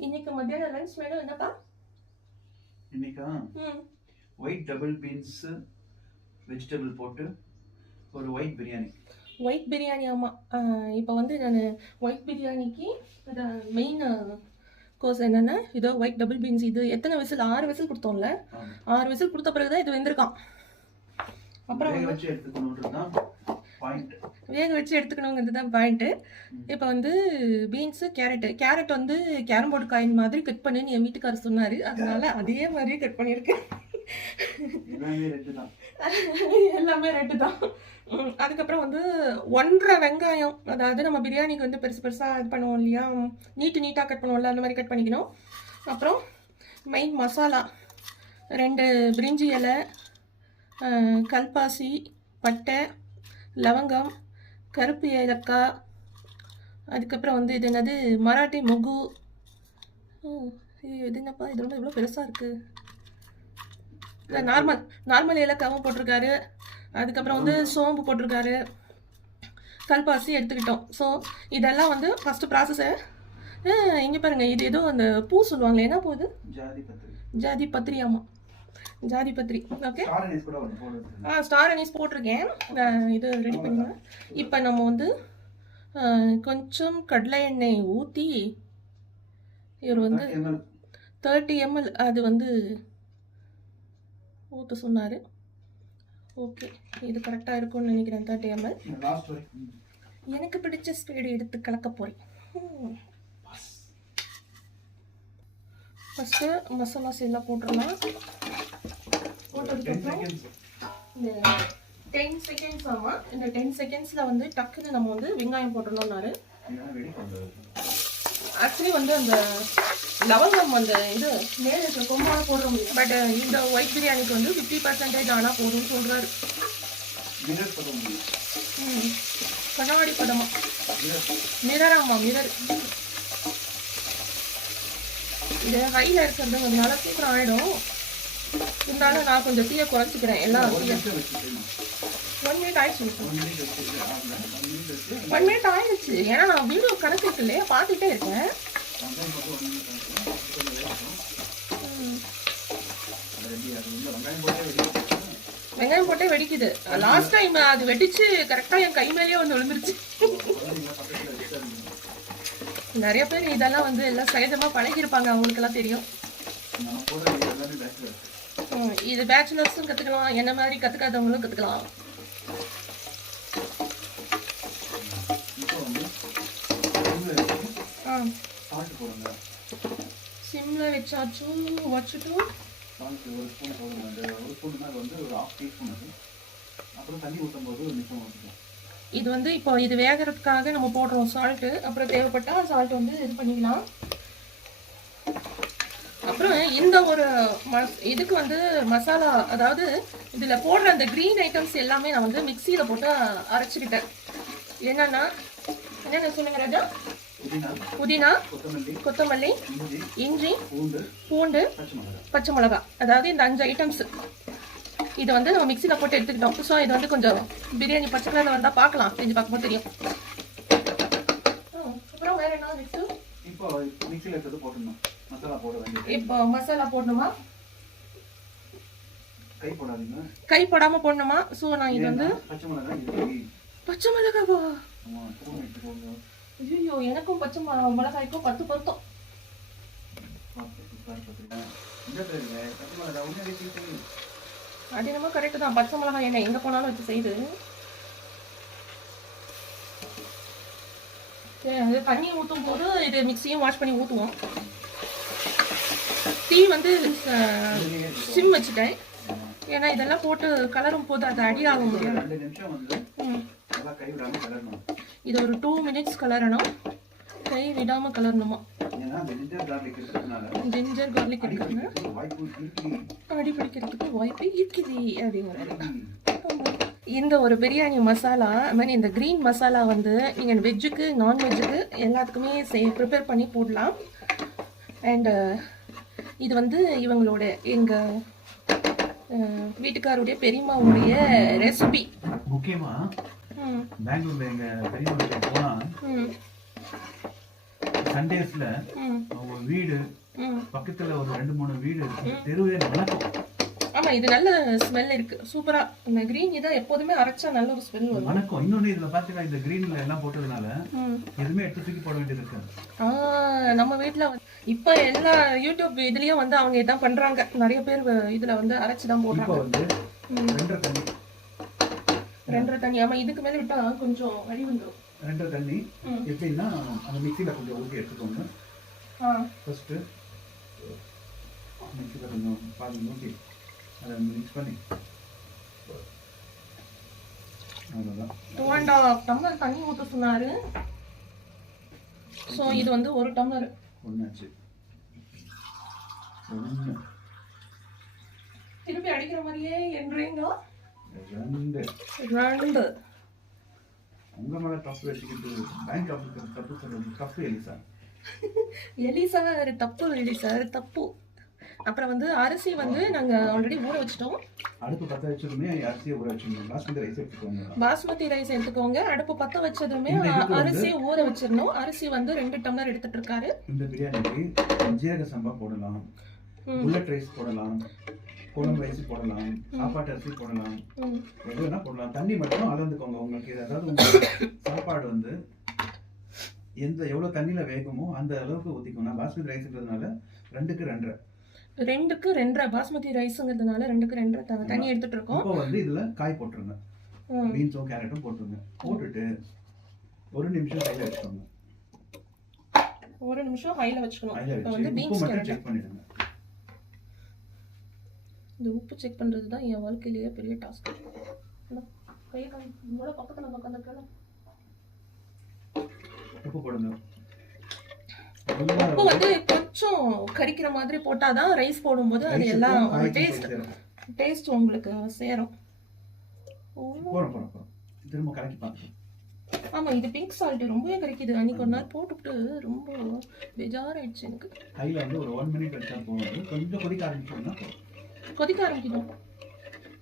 இன்னைக்கு மத்தியானம் lunch menu என்னப்பா? இன்னைக்கா? ஒயிட் டபுள் பீன்ஸ் வெஜிடபிள் போட்டு ஒரு ஒயிட் பிரியாணி ஒயிட் பிரியாணி ஆமாம் இப்போ வந்து நான் ஒயிட் பிரியாணிக்கு மெயின் கோர்ஸ் என்னென்னா இதோ ஒயிட் டபுள் பீன்ஸ் இது எத்தனை விசில்? ஆறு விசில் கொடுத்தோம்ல. ஆறு விசில் கொடுத்த பிறகு தான் இது வெந்திருக்கான். அப்புறம் வேக வச்சு எடுத்துக்கணுங்கிறது தான் பாயிண்ட்டு இப்போ வந்து பீன்ஸு கேரட்டு கேரட் வந்து கேரம் போர்டு காயின் மாதிரி கட் பண்ணுன்னு என் வீட்டுக்காரர் சொன்னார். அதனால அதே மாதிரியே கட் பண்ணியிருக்கேன். எல்லாமே ரெட்டு தான். அதுக்கப்புறம் வந்து ஒன்றரை வெங்காயம். அதாவது நம்ம பிரியாணிக்கு வந்து பெருசு பெருசாக இது பண்ணுவோம் இல்லையா? நீட்டு நீட்டாக கட் பண்ணுவோம்ல அந்த மாதிரி கட் பண்ணிக்கணும். அப்புறம் மெயின் மசாலா ரெண்டு பிரிஞ்சி இலை கல்பாசி பட்டை லவங்கம் கருப்பு ஏலக்காய் அதுக்கப்புறம் வந்து இது என்னது? மராட்டி மொகு. இது என்னப்பா? இது வந்து இவ்வளோ பெருசாக இருக்குது இல்லை நார்மல் நார்மல் ஏலக்காவும் போட்டிருக்காரு. அதுக்கப்புறம் வந்து சோம்பு போட்டிருக்காரு. கல்பாசி எடுத்துக்கிட்டோம். ஸோ இதெல்லாம் வந்து ஃபஸ்ட்டு ப்ராசஸை இங்கே பாருங்கள் இது ஏதோ அந்த பூ சொல்லுவாங்களே என்ன பூ இது? ஜாதி பத்திரி ஜாதி பத்திரி ஆமாம் ஜாதி பத்திரி ஓகே ஆ ஸ்டார் அனீஸ் போட்டிருக்கேன். இது ரெடி பண்ணுவேன் இப்போ நம்ம வந்து கொஞ்சம் கடலை எண்ணெய் ஊற்றி இவர் வந்து தேர்ட்டி எம்எல் அது வந்து ஊற்ற சொன்னார். ஓகே இது கரெக்டாக இருக்கும்னு நினைக்கிறேன் தேர்ட்டி எம்எல் எனக்கு பிடிச்ச ஸ்பீடு எடுத்து கலக்க போகிறேன் ஃபஸ்ட்டு மசாலாஸ் எல்லாம் போட்டுடலாம். போட்டதுக்கப்புறம் இந்த டென் செகண்ட்ஸ் ஆமாம் இந்த டென் செகண்ட்ஸில் வந்து டக்குன்னு நம்ம வந்து வெங்காயம் போட்டுடணும்னாரு. ஆக்சுவலி வந்து அந்த லவங்கம் அந்த இது மேலே கொம்பால போடுற முடியும். பட் இந்த ஒயிட் பிரியாணிக்கு வந்து ஃபிஃப்டி பர்சன்டேஜ் ஆனால் போதும்னு சொல்கிறாரு ம். கண்ணாடி படமா மிரர் மிரர் ஆமாம் மிரர் இது ஹையில் இருக்கிறதுங்கிறதுனால சீக்கிரம் ஆகிடும் இருந்தாலும் நான் கொஞ்சம் தீயை குறைச்சிக்கிறேன். எல்லாம் ஒன் மினிட் ஆயிடுச்சு. ஒன் மினிட் ஆயிடுச்சு. ஏன்னா நான் வீடியோ கணக்கு இல்லையா? பார்த்துட்டே இருக்கேன். வெங்காயம் போட்டு வெடிக்குது. லாஸ்ட் டைம் அது வெடிச்சு கரெக்டாக என் கை மேலேயே வந்து விழுந்துருச்சு. நிறைய பேர் இதெல்லாம் வந்து எல்லாம் சகஜமாக பழகிருப்பாங்க அவங்களுக்கெல்லாம் தெரியும். இது பேச்சுலர்ஸும் கற்றுக்கலாம் என்ன மாதிரி கற்றுக்காதவங்களும் கற்றுக்கலாம் சிம்மில் வச்சாச்சும் வச்சுட்டும் ஒரு ஸ்பூன் போடுங்க. அந்த ஒரு ஸ்பூன்னா அது வந்து ஒரு ஹாஃப் டீஸ்பூன் அப்புறம் தண்ணி ஊற்றும் போது ஒரு நிமிஷம் ஊற்றிக்கலாம் இது வந்து இப்போ இது வேகிறதுக்காக நம்ம போடுறோம் சால்ட்டு அப்புறம் தேவைப்பட்டால் சால்ட் வந்து இது பண்ணிக்கலாம். அப்புறம் இந்த ஒரு மஸ் இதுக்கு வந்து மசாலா அதாவது இதில் போடுற அந்த க்ரீன் ஐட்டம்ஸ் எல்லாமே நான் வந்து மிக்சியில் போட்டு அரைச்சிக்கிட்டேன். என்னென்னா என்னென்ன சொல்லுங்க ராஜா? புதினா கொத்தமல்லி இஞ்சி பூண்டு பச்சை மிளகா. அதாவது இந்த அஞ்சு ஐட்டம்ஸ் இதை வந்து நம்ம மிக்சியில் போட்டு எடுத்துக்கிட்டோம். ஸோ இது வந்து கொஞ்சம் பிரியாணி பச்சை கலரில் வந்தால் பார்க்கலாம். செஞ்சு பார்க்கும்போது தெரியும். அப்புறம் வேற என்ன நெக்ஸ்ட்டு இப்போ மிக்சியில் எடுத்தது போட்டுடணும். மசாலா போட இப்போ மசாலா போடணுமா? கை போடாதீங்க. கை போடாமல் போடணுமா? ஸோ நான் இது வந்து பச்சை மிளகாய் இருக்கு பச்சை மிளகாவா? எடுத்து ஐயோ எனக்கும் பச்சை மிளகாய்க்கும் பத்து பத்தம் இந்த பேர் பச்சை மிளகாய் சீக்கிரம் அது என்னமோ கரெக்டு தான். பச்சை மிளகாய் என்ன எங்கே போனாலும் வச்சு செய்யுது சரி, அது தண்ணி ஊற்றும் போது இது மிக்ஸியும் வாஷ் பண்ணி ஊற்றுவோம் டீ வந்து சிம் வச்சுட்டேன். ஏன்னா இதெல்லாம் போட்டு கலரும் போது அது அடி ஆக முடியாது இது ஒரு டூ மினிட்ஸ் கலரணும். கை விடாமல் கலரணுமா? அந்த ஜிஞ்சர் கார்லிக் இருக்கு. அடி பிடிக்கிறதுக்கு வாய்ப்பு இருக்குது. இந்த ஒரு பிரியாணி மசாலா ஐ மீன் இந்த க்ரீன் மசாலா வந்து நீங்கள் வெஜ்ஜுக்கு நான்வெஜ்ஜுக்கு எல்லாத்துக்குமே சே ப்ரிப்பேர் பண்ணி போடலாம். அண்டு இது வந்து இவங்களோட எங்கள் வீட்டுக்காருடைய பெரியம்மாவுடைய ரெசிபி முக்கியமா ம். பெங்களூர்ல எங்க பெரியவங்க போனா ம் சண்டேஸ்ல அவங்க வீடு பக்கத்துல ஒரு ரெண்டு மூணு வீடு இருக்கு. தெருவே வணக்கம் ஆமா இது நல்ல ஸ்மெல் இருக்கு. சூப்பரா. இந்த கிரீன் இதை எப்போதுமே அரைச்சா நல்ல ஒரு ஸ்மெல் வரும். வணக்கம். இன்னொன்னு இதுல பாத்தீங்கன்னா இந்த கிரீன்ல எல்லாம் போட்டதுனால. எதுவுமே எடுத்து தூக்கி போட வேண்டியது இருக்காது ஆ, நம்ம வீட்ல வந்து- இப்ப எல்லா யூடியூப் இதுலயும் வந்து அவங்க இதான் பண்றாங்க. நிறைய பேர் இதுல வந்து அரைச்சு தான் இப்போ போடுறாங்க. ரெண்டரை தண்ணி. ரெண்டரை தண்ணி. ஆமா இதுக்கு மேல விட்டா கொஞ்சம் வழி வந்துடும் ரெண்டரை தண்ணி. எப்படின்னா அந்த மிக்சியில கொஞ்சம் ஊற்றி எடுத்துக்கோங்க. ஆ. ஃபர்ஸ்ட் மிக்சியில கொஞ்சம் பாதி ஊற்றி அதை மிக்ஸ் பண்ணி. அவ்வளோதான் டூ அண்ட் ஹாஃப் டம்ளர் தண்ணி ஊற்ற சொன்னாரு. ஸோ இது வந்து ஒரு டம்ளர். ஒன்றாச்சு ஒன்று திருப்பி அடிக்கிற மாதிரியே என்றீங்க ரெண்டு. ரெண்டு. உங்க மேல தப்பு வச்சுக்கிட்டு பேங்க் ஆஃபீஸர் தப்பு சொல்றது தப்பு எலிசா எலிசா தப்பு எலிசா தப்பு. அப்புறம் வந்து அரிசி வந்து நாங்க ஆல்ரெடி ஊற வச்சிட்டோம். அடுப்பு பற்ற வச்சதுமே அரிசியை ஊற வச்சிடணும். பாஸ்மதி ரைஸ் எடுத்துக்கோங்க. பாஸ்மதி ரைஸ் எடுத்துக்கோங்க. அடுப்பு பத்த வச்சதுமே இந்த இதுக்கு வந்து- அரிசி ஊற வச்சிடணும். அரிசி வந்து ரெண்டு டம்ளர் எடுத்துட்டு இருக்காரு. இந்த பிரியாணிக்கு ஜீரக சம்பா போடலாம். புல்லட் ரைஸ் போடலாம். குழம்பு ரைஸ் போடலாம் சாப்பாட்டு அரிசி போடலாம். ம். எது வேணா போடலாம். தண்ணி மட்டும் அளந்துக்கோங்க. உங்களுக்கு இது அதாவது உங்களுக்கு சாப்பாடு வந்து எந்த எவ்வளவு தண்ணியில வேகுமோ அந்த அளவுக்கு ஊத்திக்கணும் நான் பாஸ்மதி ரைஸ்ன்றதுனால ரெண்டுக்கு ரெண்டரை. ரெண்டுக்கு ரெண்டரை. பாஸ்மதி ரைஸுங்கிறதுனால ரெண்டுக்கு ரெண்டரை தண்ணி எடுத்துட்டு இருக்கோம். இப்போ வந்து இதுல காய் போட்டுருங்க. பீன்ஸும் கேரட்டும் போட்டுருங்க. போட்டுட்டு ஒரு நிமிஷம் கையில வச்சுக்கோங்க. ஒரு நிமிஷம் ஹைல வச்சுக்கணும். கையில இப்போ வச்சு வந்து பீன்ஸ் கேரட் செக் பண்ணிடுங்க. இந்த உப்பு செக் பண்றது தான் என் வாழ்க்கையிலேயே பெரிய டாஸ்க் கையை காமி இவ்வளோ பக்கத்துல உட்காந்துருக்கேன் உப்பு போடுங்க. உப்பு வந்து கொஞ்சம் கரிக்கிற மாதிரி போட்டாதான் ரைஸ் போடும்போது அது எல்லாம் டேஸ்ட். டேஸ்ட் உங்களுக்கு சேரும். திரும்ப கலக்கி பார்த்துக்கோங்க ஆமா இது பிங்க் சால்ட் ரொம்பவே கரிக்குது. அன்னைக்கு ஒரு நாள் போட்டுவிட்டு ரொம்ப பெஜாராயிடுச்சு எனக்கு. கையில வந்து ஒரு ஒன் மினிட் வச்சா போதும். கொஞ்சம் கொதிக்க ஆரம்பிச்சோம்னா போதும். கொதிக்க ஆரம்பிக்கணும்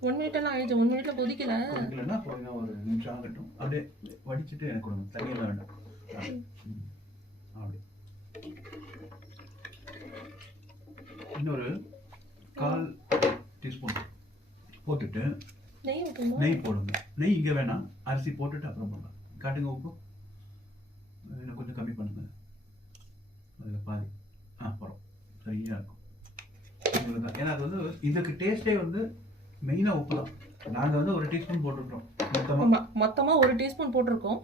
ஒன் மினிட் எல்லாம் ஆயிடுச்சு. ஒன் மினிட்ல கொதிக்கல. கொதிக்கலன்னா கொஞ்சம் ஒரு நிமிஷம் ஆகட்டும். அப்படியே வடிச்சிட்டு எனக்கு கொடுங்க. தண்ணியெல்லாம் வேண்டாம். ஆ, ம். அப்படி. இன்னொரு கால் டீஸ்பூன் போட்டுட்டு நெய் நெய் போடுங்க. நெய் இங்கே வேணாம். அரிசி போட்டுட்டு அப்புறம் போடலாம் காட்டுங்க உப்பு. இன்னும் கொஞ்சம் கம்மி பண்ணுங்க. அதில் பாதி. ஆ போகிறோம் சரியாக இருக்கும். தான். ஏன்னா அது வந்து இதுக்கு டேஸ்ட்டே வந்து மெயினாக உப்பு தான் நாங்கள் வந்து ஒரு டீஸ்பூன் போட்டுருக்கோம் மொத்தமாக ஆமா மொத்தமா ஒரு டீஸ்பூன் போட்டிருக்கோம்.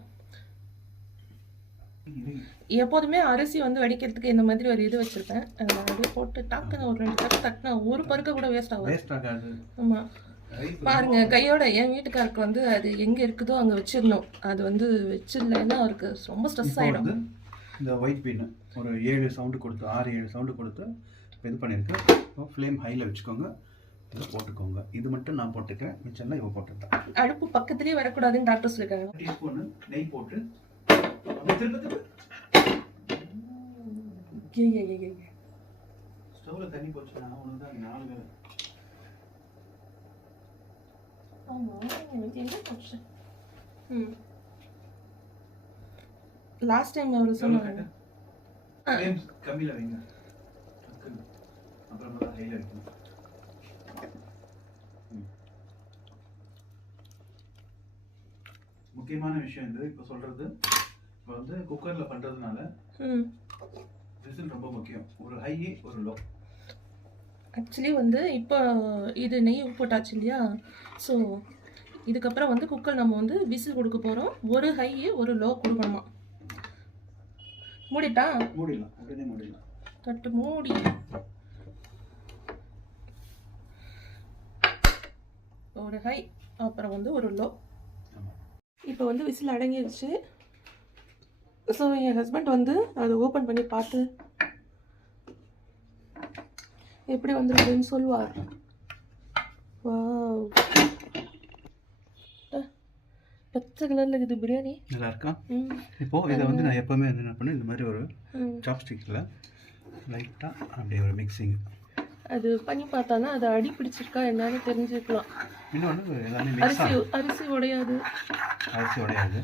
எப்போதுமே அரிசி வந்து வடிக்கிறதுக்கு இந்த மாதிரி ஒரு இது வச்சிருப்பேன். அப்படியே போட்டு டக்குன்னு ஒரு ரெண்டு தட்டு தட்டுனா ஒரு பருக்க கூட வேஸ்ட் ஆகாது. வேஸ்ட் ஆகாது. ஆமா. ரைஸ் பாருங்க கையோட என் வீட்டுக்காருக்கு வந்து அது எங்க இருக்குதோ அங்க வச்சிடணும். அது வந்து வச்சிடலைன்னா அவருக்கு ரொம்ப ஸ்ட்ரெஸ் வந்து இந்த ஒயிட் பீன் ஒரு ஏழு சவுண்டு கொடுத்து ஆறு ஏழு சவுண்டு கொடுத்து இது பண்ணியிருக்கு. இப்போ ஃப்ளேம் ஹையில் வச்சுக்கோங்க. இதை போட்டுக்கோங்க. இது மட்டும் நான் போட்டுக்கிறேன். மிச்சம்லாம் இவ போட்டுருக்கேன் அடுப்பு பக்கத்துலயே வரக்கூடாதுன்னு டாக்டர் சொல்லிருக்காங்க டீஸ்பூனு நெய் போட்டு. திரும்ப. ஸ்டவ்ல தண்ணி போச்சுன்னா உனக்கு தான் நாலு பேர் லாஸ்ட் டைம் அவர் சொன்னாங்க கம்மியில் வைங்க. தான் ஹையில் வைக்கணும் ம். முக்கியமான விஷயம் இது. இப்போ சொல்றது இப்போ வந்து குக்கரில் பண்ணுறதுனால ம். விசில் ரொம்ப முக்கியம். ஒரு ஹை ஒரு லோ ஆக்சுவலி வந்து இப்போ இது நெய் போட்டாச்சு இல்லையா? ஸோ இதுக்கப்புறம் வந்து குக்கர் நம்ம வந்து விசில் கொடுக்க போகிறோம் ஒரு ஹை ஒரு லோ கொடுக்கணுமா? மூடிட்டா? மூடிடலாம். உடனே மூடிடலாம். தட்டு மூடி. ஒரு ஹை அப்புறம் வந்து ஒரு லோ. இப்போ வந்து விசில் அடங்கிடுச்சு ஸோ என் ஹஸ்பண்ட் வந்து அதை ஓப்பன் பண்ணி பார்த்து எப்படி வந்திருக்குன்னு சொல்லுவார். வாவ் அஹ், பச்சை கலரில் இருக்குது பிரியாணி. நல்லா இருக்கா ம். இப்போ இதை வந்து நான் எப்போவுமே என்ன பண்ணேன் இந்த மாதிரி ஒரு ம். சாப்ஸ்டிக்ஸில் லைட்டாக அப்படியே ஒரு மிக்சிங் அது பண்ணி பார்த்தானா? அது அடி பிடிச்சிருக்கா என்னன்னு தெரிஞ்சுக்கலாம். அரிசி அரிசி உடையாது. அரிசி உடையாது.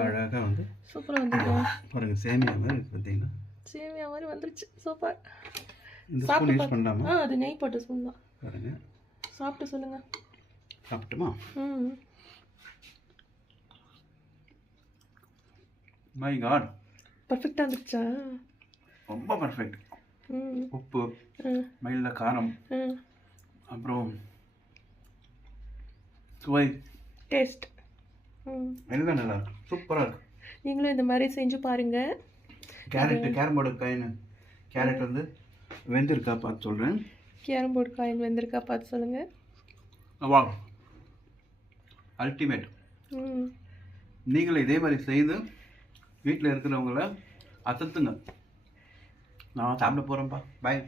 அழகாக வந்து சூப்பராக வந்துருக்கோம் பாருங்க சேமியா மாதிரி பார்த்தீங்கன்னா. சேமியா மாதிரி வந்துருச்சு. சூப்பர். சாப்பிட்டு யூஸ். பண்ணலாமா? ஆ அது நெய் போட்ட ஸ்பூன் தான். பாருங்க. சாப்பிட்டு சொல்லுங்க. சாப்பிட்டுமா? ம். மை காட் பர்ஃபெக்டாக வந்துருச்சா? ரொம்ப பர்ஃபெக்ட் உப்பு காரம். அப்புறம் சுவை. டேஸ்ட் எல்லாம் நல்லா இருக்கு? சூப்பராக இருக்கு. நீங்களும் இந்த மாதிரி செஞ்சு பாருங்க. Carrot carrom board coin carrot வந்து வெந்திருக்கா பார்த்து சொல்கிறேன் கேரம் போர்டு காயின் வந்திருக்கா பார்த்து சொல்லுங்க. வா. அல்டிமேட் நீங்களும் இதே மாதிரி செய்து வீட்டில் இருக்கிறவங்கள அசத்துங்க. நான் சாப்பிட போகிறேன்ப்பா பாய்